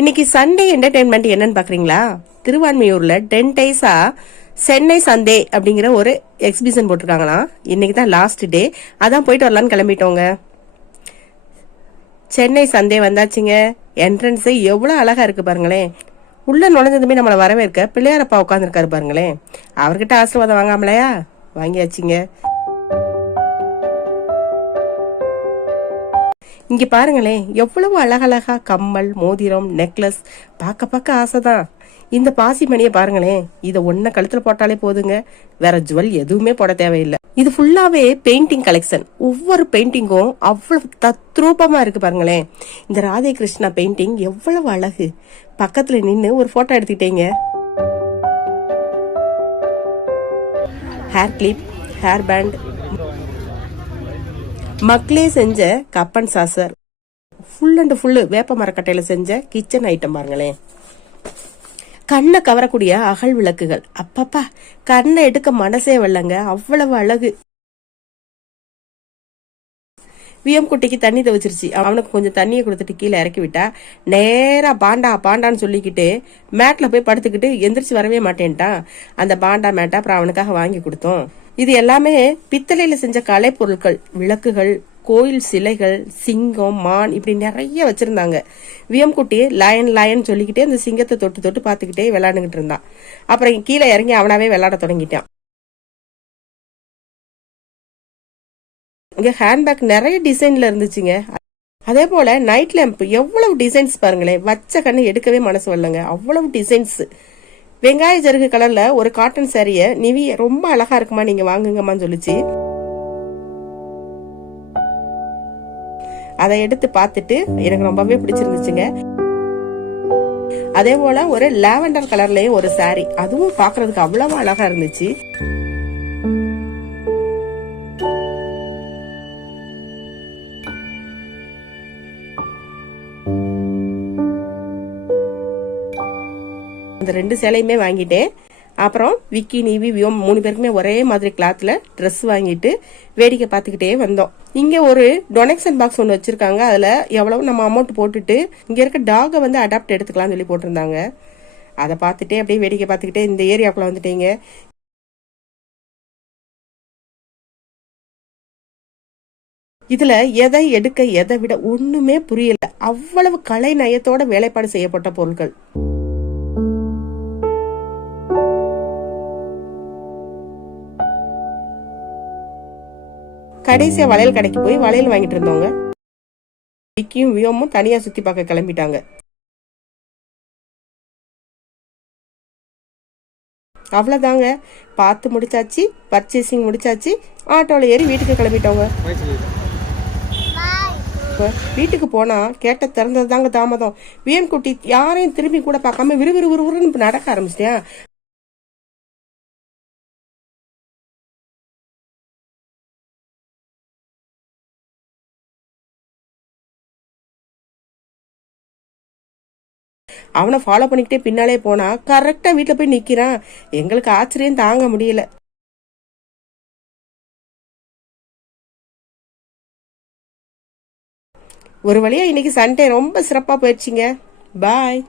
இன்னைக்கு Sunday entertainment என்னன்னு பாக்குறீங்களா? திருவான்மையூர்ல 10 டேஸா சென்னை சண்டே அப்படிங்கிற ஒரு எக்ஸிபிஷன் போட்டிருக்காங்களாம். இன்னைக்கு தான் லாஸ்ட் டே, அதான் போயிட்டு வரலான்னு கிளம்பிட்டோங்க. சென்னை சண்டே வந்தாச்சுங்க. என்ட்ரன்ஸே எவ்வளவு அழகா இருக்கு பாருங்களேன். உள்ள நுழைஞ்சதுமே நம்மளை வரவேற்க பிள்ளையாரப்பா உட்காந்துருக்காரு பாருங்களேன். அவர்கிட்ட ஆசீர்வாதம் வாங்காமலையா? வாங்கியாச்சுங்க. இங்க பாருங்களேன், எவ்வளவு அழகழகா கம்மல், மோதிரம், நெக்லஸ், பார்க்க ஆசைதான். இந்த பாசி மணியை பாருங்களேன், இதை ஒன்ன கழுத்துல போட்டாலே போதுங்க, வேற ஜுவல் எதுவுமே போட தேவையில்லை. இது ஃபுல்லாவே பெயிண்டிங் கலெக்ஷன். ஒவ்வொரு பெயிண்டிங்கும் அவ்வளவு தத்ரூபமா இருக்கு பாருங்களேன். இந்த ராதே கிருஷ்ணா பெயிண்டிங் எவ்வளவு அழகு. பக்கத்துல நின்று ஒரு போட்டோ எடுத்துக்கிட்டேங்க. ஹேர் கிளிப், ஹேர் பேண்ட், மக்களே செஞ்ச cup and saucer, full and full வேப்ப மரக்கட்டையில செஞ்ச கிச்சன் ஐட்டம் பாருங்களேன். கண்ணை கவரக்கூடிய அகல் விளக்குகள், அப்பப்பா கண்ணை எடுக்க மனசே வரலங்க, அவ்வளவு அழகு. விஎம் குட்டிக்கு தண்ணி தவிச்சிருச்சு. அவனுக்கு கொஞ்சம் தண்ணியை கொடுத்துட்டு கீழே இறக்கி விட்டா நேரா பாண்டான்னு சொல்லிக்கிட்டு மேட்ல போய் படுத்துக்கிட்டு எந்திரிச்சு வரவே மாட்டேன்ட்டான். அந்த பாண்டா மேட்டை அப்புறம் அவனுக்காக வாங்கி கொடுத்தோம். இது எல்லாமே பித்தளையில செஞ்ச கலை பொருட்கள், விளக்குகள், கோயில் சிலைகள், சிங்கம், மான், இப்படி நிறைய வச்சிருந்தாங்க. விஎம் குட்டி லயன் சொல்லிக்கிட்டே அந்த சிங்கத்தை தொட்டு தொட்டு பாத்துக்கிட்டே விளையாண்டுகிட்டு இருந்தான். அப்புறம் கீழே இறங்கி அவனாவே விளையாட தொடங்கிட்டான். இங்க ஹேண்ட்பேக் நிறைய டிசைன்ல இருந்துச்சுங்க. அதே போல நைட் லேம்ப் எவ்வளவு டிசைன்ஸ் பாருங்களேன். வச்ச கண்ணு எடுக்கவே மனசு வரலங்க, அவ்வளவு டிசைன்ஸ். வெங்காய ஜருகு கலர்ல ஒரு காட்டன் சாரிய நிவி ரொம்ப அழகா இருக்குமா, நீங்க வாங்குங்கம்மான்னு சொல்லிச்சு. அதை எடுத்து பார்த்துட்டு எனக்கு ரொம்பவே பிடிச்சிருந்துச்சுங்க. அதே போல ஒரு லாவெண்டர் கலர்லயும் ஒரு சாரி, அதுவும் பாக்குறதுக்கு அவ்வளவு அழகா இருந்துச்சு. அந்த 2 சேலையுமே வாங்கிட்டேன். அப்புறம் விக்கி, நீவி, வியோம் 3 பேருக்குமே ஒரே மாதிரி கிளாத்ல ட்ரெஸ் வாங்கிட்டு வேடிக்கை பார்த்துக்கிட்டே வந்தோம். இங்க ஒரு டொனேஷன் பாக்ஸ் ஒன்று வச்சிருக்காங்க. அதுல எவ்வளவு நம்ம அமௌண்ட் போட்டுட்டு இங்க இருக்க டாகை வந்து அடாப்ட் எடுத்துக்கலாம்னு சொல்லி போட்டிருந்தாங்க. அதை பார்த்துட்டே அப்படியே வேடிக்கை பார்த்துக்கிட்டே இந்த ஏரியாக்குள்ள வந்துட்டீங்க. இதுல எதை எடுக்க எதை விட ஒண்ணுமே புரியல. அவ்வளவு கலை நயத்தோட வேலைப்பாடு செய்யப்பட்ட பொருட்கள். கடைசியா வளையல் கடைக்கு போய் வளையல் வாங்கிட்டு இருந்தவங்க விக்கியும் வியோமும் தனியா சுத்தி பார்க்க கிளம்பிட்டாங்க. அவ்வளவுதாங்க, பார்த்து முடிச்சாச்சு, பர்ச்சேசிங் முடிச்சாச்சு, ஆட்டோல ஏறி வீட்டுக்கு கிளம்பிட்டோங்க. வீட்டுக்கு போனா கேட்ட திறந்தது தாங்க தாமதம். விஎம் குட்டி யாரையும் திரும்பி கூட பார்க்காம விறுவிறுன்னு நடக்க ஆரம்பிச்சிட்டேன். அவனை ஃபாலோ பண்ணிக்கிட்டே பின்னாலே போனா கரெக்டா வீட்டுல போய் நிக்கிறான். எங்களுக்கு ஆச்சரியம் தாங்க முடியல. ஒரு வழியா இன்னைக்கு சண்டே ரொம்ப சிறப்பா போயிடுச்சுங்க. பாய்.